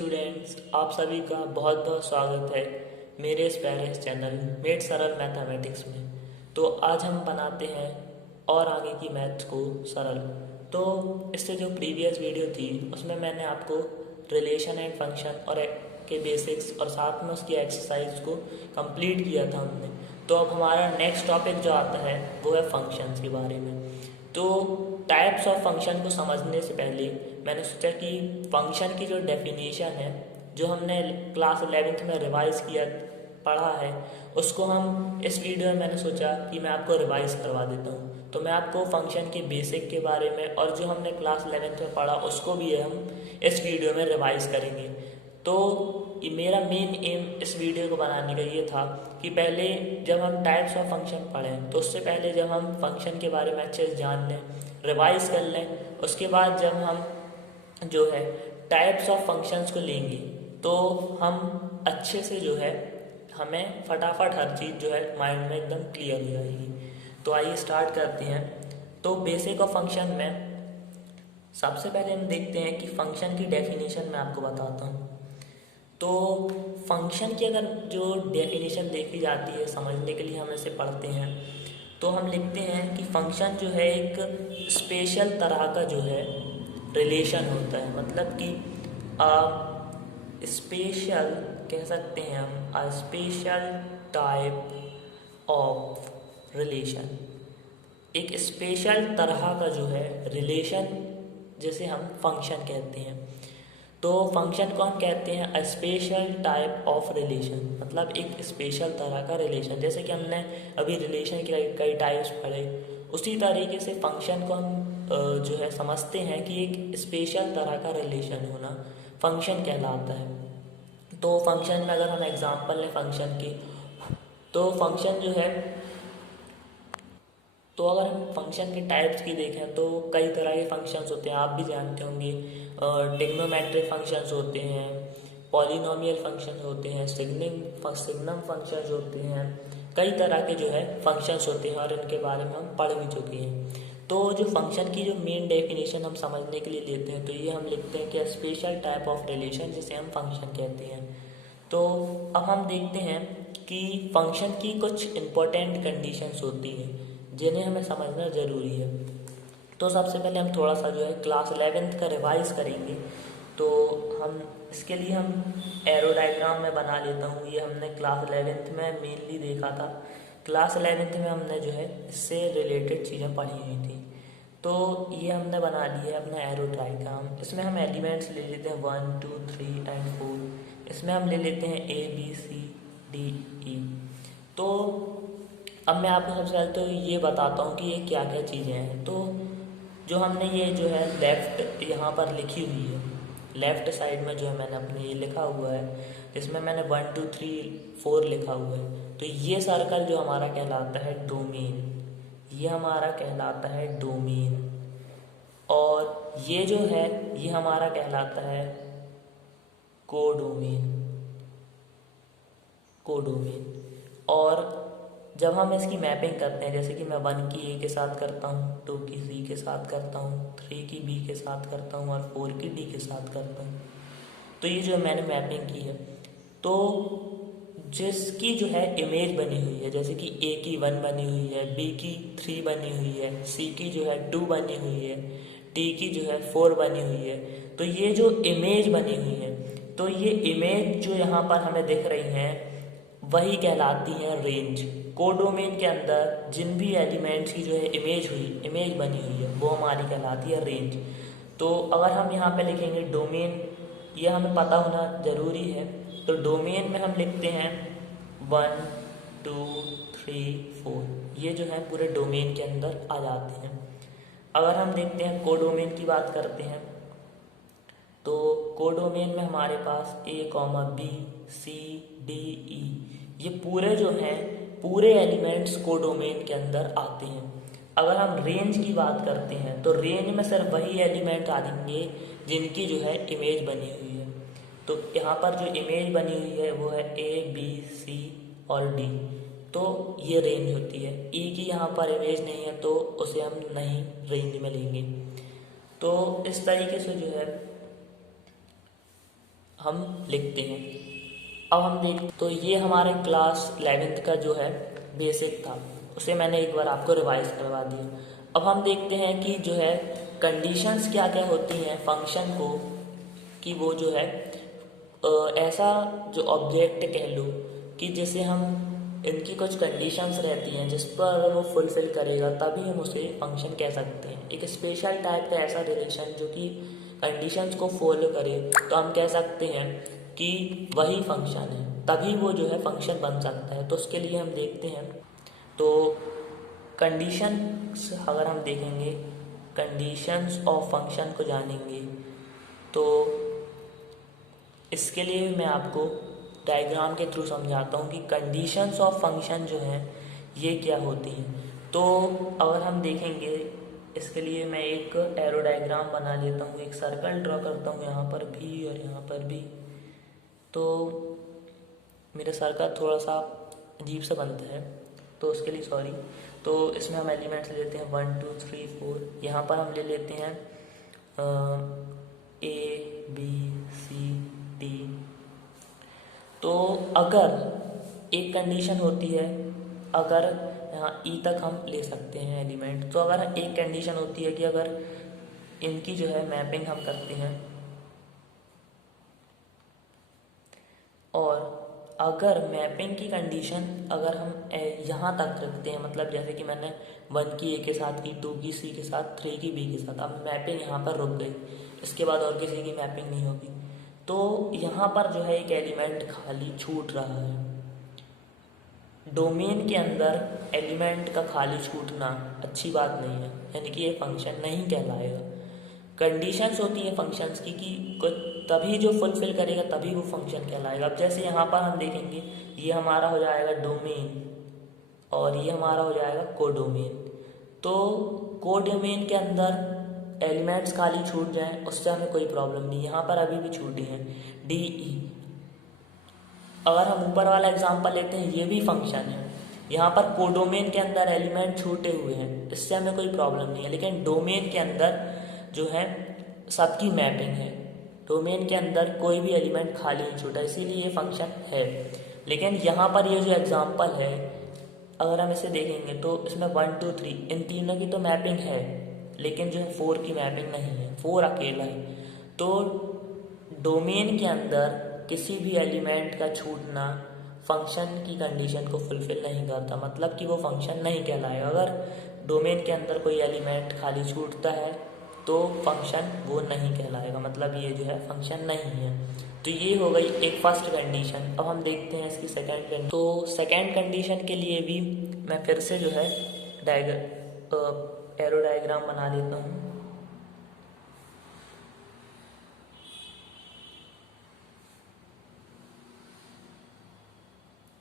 Students, आप सभी का बहुत बहुत स्वागत है मेरे इस प्यारे चैनल मेड सरल मैथमेटिक्स में। तो आज हम बनाते हैं और आगे की मैथ्स को सरल। तो इससे जो प्रीवियस वीडियो थी उसमें मैंने आपको रिलेशन एंड फंक्शन और के बेसिक्स और साथ में उसकी एक्सरसाइज को कंप्लीट किया था हमने। तो अब हमारा नेक्स्ट टॉपिक जो आता है वो है फंक्शंस के बारे में। तो टाइप्स ऑफ फंक्शन को समझने से पहले मैंने सोचा कि फंक्शन की जो डेफिनेशन है, जो हमने क्लास 11th में रिवाइज किया पढ़ा है, उसको हम इस वीडियो में मैंने सोचा कि मैं आपको रिवाइज करवा देता हूँ। तो मैं आपको फंक्शन के बेसिक के बारे में और जो हमने क्लास 11th में पढ़ा उसको भी हम इस वीडियो में रिवाइज करेंगे। तो मेरा मेन एम इस वीडियो को बनाने का ये था कि पहले जब हम टाइप्स ऑफ फंक्शन पढ़ें तो उससे पहले जब हम फंक्शन के बारे में अच्छे से जान लें, रिवाइज कर लें, उसके बाद जब हम जो है टाइप्स ऑफ फंक्शंस को लेंगे तो हम अच्छे से जो है हमें फटाफट हर चीज़ जो है माइंड में एकदम क्लियर हो जाएगी। तो आइए स्टार्ट करते हैं। तो बेसिक ऑफ फंक्शन में सबसे पहले हम देखते हैं कि फंक्शन की डेफिनेशन मैं आपको बताता हूँ। तो फंक्शन की अगर जो डेफिनेशन देखी जाती है, समझने के लिए हम इसे पढ़ते हैं, तो हम लिखते हैं कि फंक्शन जो है एक स्पेशल तरह का जो है रिलेशन होता है। मतलब कि स्पेशल कह सकते हैं हम, a special type of relation, एक स्पेशल तरह का जो है रिलेशन जिसे हम फंक्शन कहते हैं। तो फंक्शन को हम कहते हैं a special type of relation, मतलब एक स्पेशल तरह का रिलेशन। जैसे कि हमने अभी रिलेशन के कई टाइप्स पढ़े, उसी तरीके से फंक्शन को हम जो है समझते हैं कि एक स्पेशल तरह का रिलेशन होना फंक्शन कहलाता है। तो फंक्शन में अगर हम एग्जांपल लें फंक्शन की, तो फंक्शन जो है, तो अगर हम फंक्शन के टाइप्स की देखें तो कई तरह के फंक्शंस होते हैं, आप भी जानते होंगे। ट्रिग्नोमेट्रिक फंक्शंस होते हैं, पॉलिनोमियल फंक्शंस होते हैं, सिग्नम फंक्शंस होते हैं, कई तरह के जो है फंक्शंस होते हैं और इनके बारे में हम पढ़ भी चुके हैं। तो जो फंक्शन की जो मेन डेफिनेशन हम समझने के लिए लेते हैं तो ये हम लिखते हैं कि स्पेशल टाइप ऑफ रिलेशन जिसे हम फंक्शन कहते हैं। तो अब हम देखते हैं कि फंक्शन की कुछ इम्पोर्टेंट कंडीशंस होती हैं जिन्हें हमें समझना ज़रूरी है। तो सबसे पहले हम थोड़ा सा जो है क्लास 11th का रिवाइज करेंगे। तो हम इसके लिए हम एरो डायग्राम में बना लेता हूँ। ये हमने क्लास 11th में मेनली देखा था। क्लास 11th में हमने जो है इससे रिलेटेड चीज़ें पढ़ी हुई थी। तो ये हमने बना लिया है अपना एरो डायग्राम। इसमें हम एलिमेंट्स ले लेते हैं 1 2 3 एंड 4। इसमें हम ले लेते हैं ABCDE। तो अब मैं आपको सबसे पहले तो ये बताता हूँ कि ये क्या क्या चीज़ें हैं। तो जो हमने ये जो है लेफ़्ट यहाँ पर लिखी हुई है, लेफ़्ट साइड में जो है मैंने अपने ये लिखा हुआ है, जिसमें मैंने 1 2 3 4 लिखा हुआ है। तो ये सर्कल जो हमारा कहलाता है डोमेन, ये हमारा कहलाता है डोमेन। और ये जो है ये हमारा कहलाता है कोडोमेन, कोडोमेन। और जब हम इसकी मैपिंग करते हैं, जैसे कि मैं 1 की A के साथ करता हूँ, 2 की C के साथ करता हूँ, 3 की B के साथ करता हूँ और 4 की D के साथ करता हूँ, तो ये जो मैंने मैपिंग की है, तो जिसकी जो है इमेज बनी हुई है, जैसे कि A की 1 बनी हुई है, B की 3 बनी हुई है, C की जो है 2 बनी हुई है, D की जो है 4 बनी हुई है, तो ये जो इमेज बनी हुई है, तो ये इमेज जो यहाँ पर हमें दिख रही हैं वही कहलाती है रेंज। कोडोमेन के अंदर जिन भी एलिमेंट्स की जो है इमेज बनी हुई है वो हमारी कहलाती है रेंज। तो अगर हम यहाँ पे लिखेंगे डोमेन, ये हमें पता होना ज़रूरी है। तो डोमेन में हम लिखते हैं 1 2 3 4, ये जो है पूरे डोमेन के अंदर आ जाते हैं। अगर हम देखते हैं कोडोमेन की बात करते हैं, तो कोडोमेन में हमारे पास ABCDE, ये पूरे जो हैं पूरे एलिमेंट्स कोडोमेन के अंदर आते हैं। अगर हम रेंज की बात करते हैं तो रेंज में सिर्फ वही एलिमेंट आ जाएंगे जिनकी जो है इमेज बनी हुई है। तो यहाँ पर जो इमेज बनी हुई है वो है ABC और D, तो ये रेंज होती है। E की यहाँ पर इमेज नहीं है तो उसे हम नहीं रेंज में लेंगे। तो इस तरीके से जो है हम लिखते हैं। अब हम देख, तो ये हमारे क्लास 11th का जो है बेसिक था, उसे मैंने एक बार आपको रिवाइज करवा दिया। अब हम देखते हैं कि जो है कंडीशंस क्या क्या होती हैं फंक्शन को, कि वो जो है ऐसा जो ऑब्जेक्ट कह लो कि जैसे हम इनकी कुछ कंडीशंस रहती हैं जिस पर अगर वो फुलफिल करेगा तभी हम उसे फंक्शन कह सकते हैं। एक स्पेशल टाइप का ऐसा रिलेशन जो कि कंडीशंस को फॉलो करे तो हम कह सकते हैं कि वही फंक्शन है, तभी वो जो है फंक्शन बन सकता है। तो उसके लिए हम देखते हैं, तो कंडीशंस अगर हम देखेंगे, कंडीशंस ऑफ फंक्शन को जानेंगे, तो इसके लिए मैं आपको डायग्राम के थ्रू समझाता हूँ कि कंडीशंस ऑफ फंक्शन जो हैं ये क्या होती हैं। तो अगर हम देखेंगे, इसके लिए मैं एक एरो डायग्राम बना लेता हूँ, एक सर्कल ड्रॉ करता हूँ यहाँ पर भी और यहाँ पर भी। तो मेरा सर्कल थोड़ा सा अजीब सा बनता है तो उसके लिए सॉरी। तो इसमें हम एलिमेंट्स लेते हैं 1 2 3 4। यहाँ पर हम ले लेते हैं ए बी सी डी। तो अगर एक कंडीशन होती है, अगर यहाँ ई तक हम ले सकते हैं एलिमेंट, तो अगर एक कंडीशन होती है कि अगर इनकी जो है मैपिंग हम करते हैं, और अगर मैपिंग की कंडीशन अगर हम यहाँ तक रखते हैं, मतलब जैसे कि मैंने 1 की ए के साथ की, 2 की सी के साथ, 3 की बी के साथ, अब मैपिंग यहाँ पर रुक गई, इसके बाद और किसी की मैपिंग नहीं होगी, तो यहाँ पर जो है एक एलिमेंट खाली छूट रहा है। डोमेन के अंदर एलिमेंट का खाली छूटना अच्छी बात नहीं है, यानी कि ये फंक्शन नहीं कहलाएगा। कंडीशंस होती है फंक्शंस की कि तभी जो फुलफिल करेगा तभी वो फंक्शन कहलाएगा। अब जैसे यहाँ पर हम देखेंगे, ये हमारा हो जाएगा डोमेन और ये हमारा हो जाएगा कोडोमेन। तो कोडोमेन के अंदर एलिमेंट्स खाली छूट जाएं उससे हमें कोई प्रॉब्लम नहीं, यहाँ पर अभी भी छूटे हैं डी ई। अगर हम ऊपर वाला एग्जांपल लेते हैं, ये भी फंक्शन है, यहाँ पर कोडोमेन के अंदर एलिमेंट छूटे हुए हैं, इससे हमें कोई प्रॉब्लम नहीं है। लेकिन डोमेन के अंदर जो है सबकी मैपिंग है, डोमेन के अंदर कोई भी एलिमेंट खाली नहीं छूटा, इसीलिए ये फंक्शन है। लेकिन यहाँ पर ये जो एग्जांपल है, अगर हम इसे देखेंगे तो इसमें 1 2 3 इन तीनों की तो मैपिंग है, लेकिन जो है 4 की मैपिंग नहीं है, 4 अकेला है। तो डोमेन के अंदर किसी भी एलिमेंट का छूटना फंक्शन की कंडीशन को फुलफिल नहीं करता, मतलब कि वो फंक्शन नहीं कहलाएगा। अगर डोमेन के अंदर कोई एलिमेंट खाली छूटता है तो फंक्शन वो नहीं कहलाएगा, मतलब ये जो है फंक्शन नहीं है। तो ये हो गई एक फर्स्ट कंडीशन। अब हम देखते हैं इसकी सेकंड कंडीशन। तो सेकंड कंडीशन के लिए भी मैं फिर से जो है एरो डायग्राम बना देता हूँ।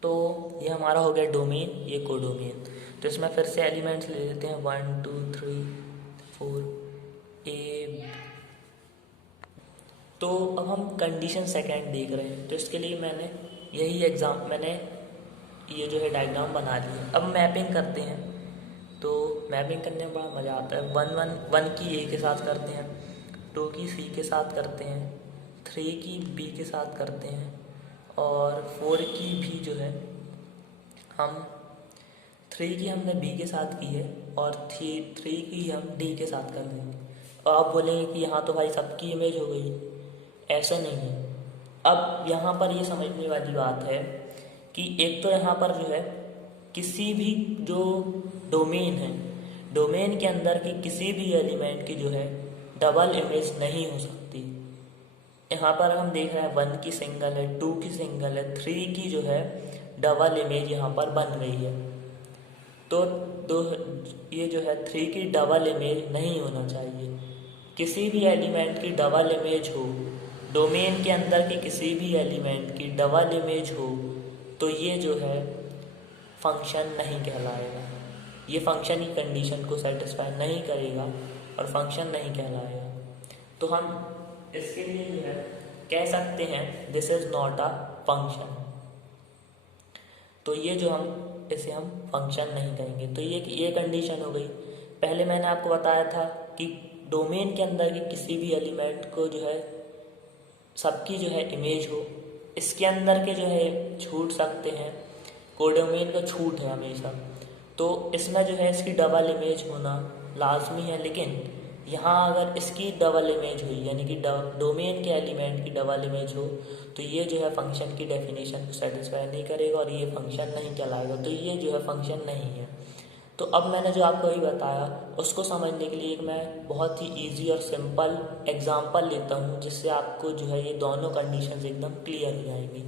तो ये हमारा हो गया डोमेन, ये कोडोमेन। तो इसमें फिर से एलिमेंट्स ले लेते हैं 1 2 3 4 ए। तो अब हम कंडीशन सेकंड देख रहे हैं, तो इसके लिए मैंने मैंने ये जो है डायग्राम बना लिया। अब मैपिंग करते हैं, तो मैपिंग करने में बड़ा मज़ा आता है। 1 की ए के साथ करते हैं, 2 की सी के साथ करते हैं, 3 की बी के साथ करते हैं, और 4 की भी जो है हम 3 की हमने बी के साथ की है और 3 की हम डी के साथ कर देंगे। और आप बोलेंगे कि यहाँ तो भाई सबकी इमेज हो गई, ऐसा नहीं है। अब यहाँ पर ये समझने वाली बात है कि एक तो यहाँ पर जो है किसी भी जो डोमेन है, डोमेन के अंदर की किसी भी एलिमेंट की जो है डबल इमेज नहीं हो सकती। यहाँ पर हम देख रहे हैं 1 की सिंगल है, 2 की सिंगल है, 3 की जो है डबल इमेज यहाँ पर बन गई है। तो ये जो है 3 की डबल इमेज नहीं होना चाहिए। किसी भी एलिमेंट की डबल इमेज हो, डोमेन के अंदर की किसी भी एलिमेंट की डबल इमेज हो, तो ये जो है फंक्शन नहीं कहलाएगा। ये फंक्शन की कंडीशन को सेटिस्फाई नहीं करेगा और फंक्शन नहीं कहलाएगा। तो हम इसके लिए जो है कह सकते हैं this is not a function. तो ये जो इसे हम फंक्शन नहीं कहेंगे। तो ये कंडीशन हो गई। पहले मैंने आपको बताया था कि डोमेन के अंदर की किसी भी एलिमेंट को जो है सबकी जो है इमेज हो, इसके अंदर के जो है छूट सकते हैं, कोडोमेन का छूट है हमेशा। तो इसमें जो है इसकी डबल इमेज होना लाजमी है, लेकिन यहाँ अगर इसकी डबल इमेज हुई यानी कि डोमेन के एलिमेंट की डबल इमेज हो तो ये जो है फंक्शन की डेफिनेशन को सेटिस्फाई नहीं करेगा और ये फंक्शन नहीं कहलाएगा, तो ये जो है फंक्शन नहीं है। तो अब मैंने जो आपको ये बताया उसको समझने के लिए एक मैं बहुत ही इजी और सिंपल एग्जांपल लेता हूँ, जिससे आपको जो है ये दोनों कंडीशंस एकदम क्लियर हो जाएंगी।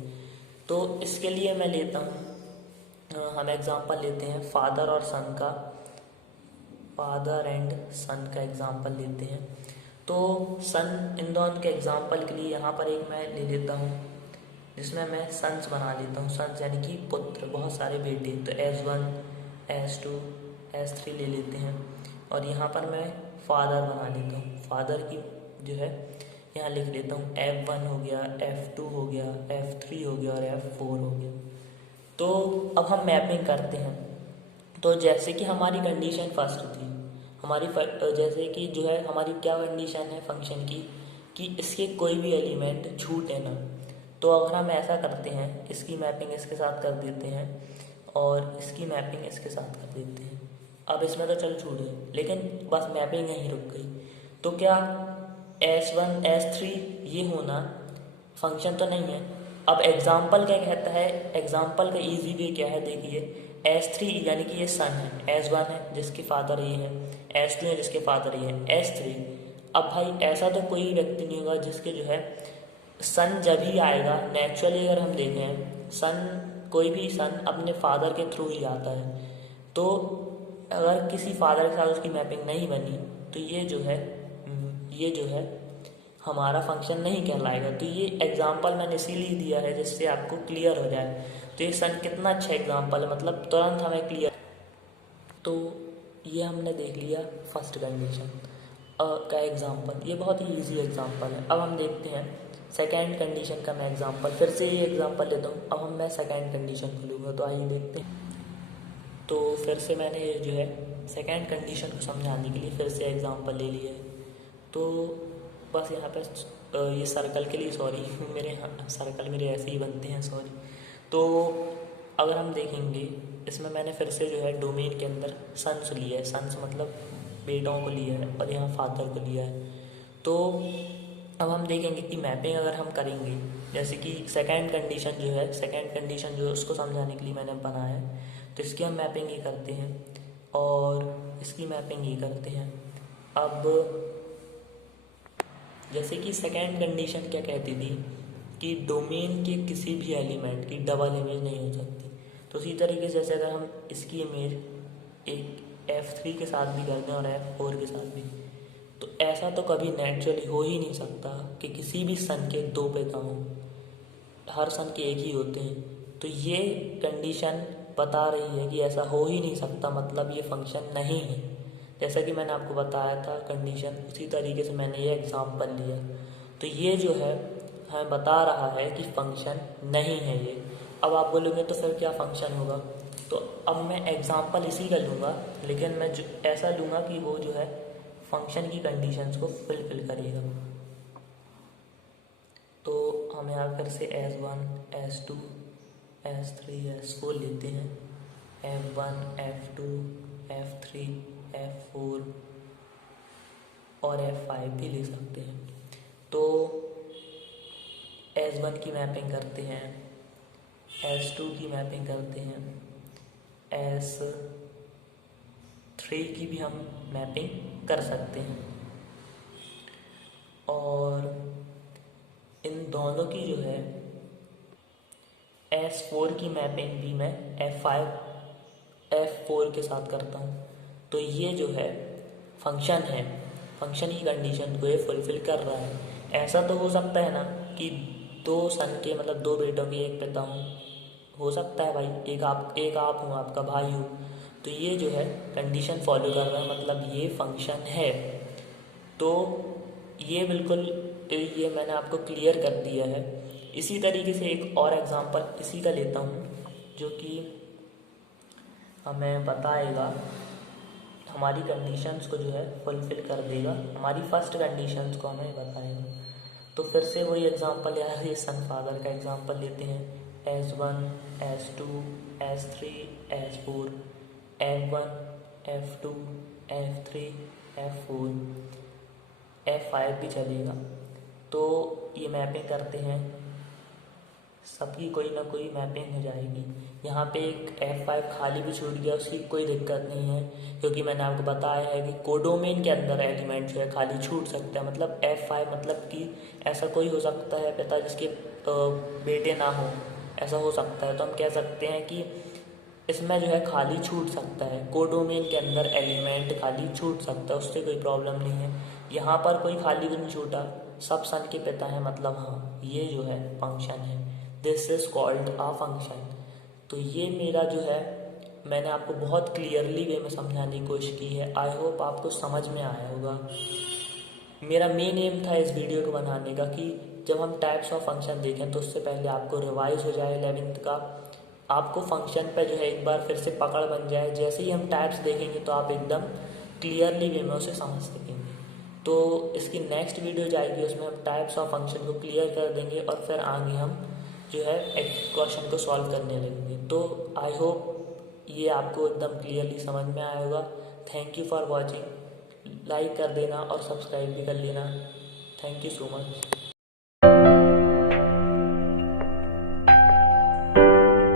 तो इसके लिए मैं लेता हूँ, हम एग्जांपल लेते हैं फादर और सन का, फादर एंड सन का एग्जांपल लेते हैं। तो सन, इन दोनों के एग्जांपल के लिए यहाँ पर एक मैं ले लेता हूँ जिसमें मैं सन्स बना लेता हूँ, सन्स यानी कि पुत्र, बहुत सारे बेटे। तो S1 S2 S3 ले लेते हैं और यहाँ पर मैं फादर बना लेता हूँ। फादर की जो है यहाँ लिख लेता हूँ F1 हो गया, F2 हो गया, F3 हो गया और F4 हो गया। तो अब हम मैपिंग करते हैं। तो जैसे कि हमारी कंडीशन फर्स्ट थी, हमारी जैसे कि जो है हमारी क्या कंडीशन है फंक्शन की कि इसके कोई भी एलिमेंट छूटे ना। तो अगर हम ऐसा करते हैं, इसकी मैपिंग इसके साथ कर देते हैं और इसकी मैपिंग इसके साथ कर देते हैं। अब इसमें तो चल छूट गई, लेकिन बस मैपिंग यहीं रुक गई। तो क्या S1 S3 ये होना फंक्शन तो नहीं है। अब एग्जाम्पल क्या कहता है, एग्जाम्पल का इजी वे क्या है, देखिए S3 यानी कि ये सन है, S1 है जिसके फादर ये है, S2 है जिसके फादर ये है, S3। अब भाई ऐसा तो कोई व्यक्ति नहीं होगा जिसके जो है सन जब ही आएगा, नेचुरली अगर हम देखें सन, कोई भी सन अपने फादर के थ्रू ही आता है। तो अगर किसी फादर के साथ उसकी मैपिंग नहीं बनी तो ये जो है हमारा फंक्शन नहीं कहलाएगा। तो ये एग्जाम्पल मैंने इसीलिए दिया है जिससे आपको क्लियर हो जाए। तो ये सन कितना अच्छा एग्जाम्पल है, मतलब तुरंत हमें क्लियर। तो ये हमने देख लिया फर्स्ट कंडीशन का एग्जाम्पल, ये बहुत ही इजी एग्जाम्पल है। अब हम देखते हैं सेकेंड कंडीशन का मैं एग्जाम्पल, फिर से ये एग्जाम्पल लेता हूँ। अब हम मैं सेकेंड कंडीशन को लूँगा, तो आइए देखते हैं। तो फिर से मैंने ये जो है सेकेंड कंडीशन को समझाने के लिए फिर से एग्जांपल ले लिया है। तो बस यहाँ पर ये सर्कल के लिए सॉरी मेरे सर्कल मेरे ऐसे ही बनते हैं, सॉरी। तो अगर हम देखेंगे इसमें मैंने फिर से जो है डोमेन के अंदर सन्स लिया है, सन्स मतलब बेटों को लिया है और यहाँ फादर को लिया है। तो अब हम देखेंगे कि मैपिंग अगर हम करेंगे, जैसे कि सेकेंड कंडीशन जो है उसको समझाने के लिए मैंने बनाया है। तो इसकी हम मैपिंग ये करते हैं और इसकी मैपिंग ये करते हैं। अब जैसे कि सेकेंड कंडीशन क्या कहती थी कि डोमेन के किसी भी एलिमेंट की डबल इमेज नहीं हो सकती। तो उसी तरीके से जैसे अगर हम इसकी इमेज एक F3 के साथ भी करते हैं और F4 के साथ भी, तो ऐसा तो कभी नेचुरली हो ही नहीं सकता कि किसी भी सन के दो पिता हों, हर सन के एक ही होते हैं। तो ये कंडीशन बता रही है कि ऐसा हो ही नहीं सकता, मतलब ये फंक्शन नहीं है। जैसा कि मैंने आपको बताया था कंडीशन, उसी तरीके से मैंने ये एग्जांपल लिया। तो ये जो है हमें बता रहा है कि फंक्शन नहीं है ये। अब आप बोलोगे तो फिर क्या फंक्शन होगा, तो अब मैं एग्जांपल इसी का लूँगा, लेकिन मैं जो ऐसा लूँगा कि वो जो है फंक्शन की कंडीशंस को फुलफिल करेगा। तो हम यहाँ फिर से S1 S2 S3 S4 लेते हैं, F1 F2 F3 F4 और F5 भी ले सकते हैं। तो S1 की मैपिंग करते हैं, S2 की मैपिंग करते हैं, S3 की भी हम मैपिंग कर सकते हैं और इन दोनों की जो है S4 की मैपिंग भी मैं F4 के साथ करता हूँ। तो ये जो है फंक्शन है, फंक्शन की कंडीशन को ये फुलफिल कर रहा है। ऐसा तो हो सकता है ना कि दो सन के मतलब दो बेटों के एक पिता हूँ, हो सकता है भाई, एक आप हूँ, आपका भाई हूँ। तो ये जो है कंडीशन फॉलो कर रहा है, मतलब ये फंक्शन है। तो ये बिल्कुल ये मैंने आपको क्लियर कर दिया है। इसी तरीके से एक और एग्जांपल इसी का लेता हूँ जो कि हमें बताएगा, हमारी कंडीशंस को जो है फुलफिल कर देगा, हमारी फर्स्ट कंडीशंस को हमें बताएगा। तो फिर से वही एग्जांपल यार, ये सन फादर का एग्जांपल लेते हैं। S1, S2, S3, S4, F1, F2, F3, F4, F5 भी चलेगा। तो ये मैपिंग करते हैं, सबकी कोई ना कोई मैपिंग हो जाएगी। यहाँ पे एक F5 खाली भी छूट गया, उसकी कोई दिक्कत नहीं है, क्योंकि मैंने आपको बताया है कि कोडोमेन के अंदर एलिमेंट जो है खाली छूट सकता है। मतलब F5 मतलब कि ऐसा कोई हो सकता है पिता जिसके बेटे ना हो, ऐसा हो सकता है। तो हम कह सकते हैं कि इसमें जो है खाली छूट सकता है, कोडोमेन के अंदर एलिमेंट खाली छूट सकता है, उससे कोई प्रॉब्लम नहीं है। यहाँ पर कोई खाली भी नहीं छूटा, सब सन के पिता है, मतलब हाँ ये जो है फंक्शन है, this is called a function. तो ये मेरा जो है मैंने आपको बहुत क्लियरली वे में समझाने की कोशिश की है। आई होप आपको समझ में आया होगा। मेरा मेन एम था इस वीडियो को बनाने का कि जब हम टाइप्स ऑफ फंक्शन देखें तो उससे पहले आपको रिवाइज हो जाए 11th का, आपको फंक्शन पे जो है एक बार फिर से पकड़ बन जाए। जैसे ही हम टाइप्स देखेंगे तो आप एकदम क्लियरली वे में उसे समझ सकेंगे। तो इसकी नेक्स्ट वीडियो जाएगी, उसमें हम टाइप्स ऑफ फंक्शन को क्लियर कर देंगे और फिर आगे हम जो है एक क्वेश्चन को सॉल्व करने लगेंगे। तो आई होप ये आपको एकदम क्लियरली समझ में आया होगा। Thank you for watching, like कर देना और सब्सक्राइब भी कर लेना। Thank you so much.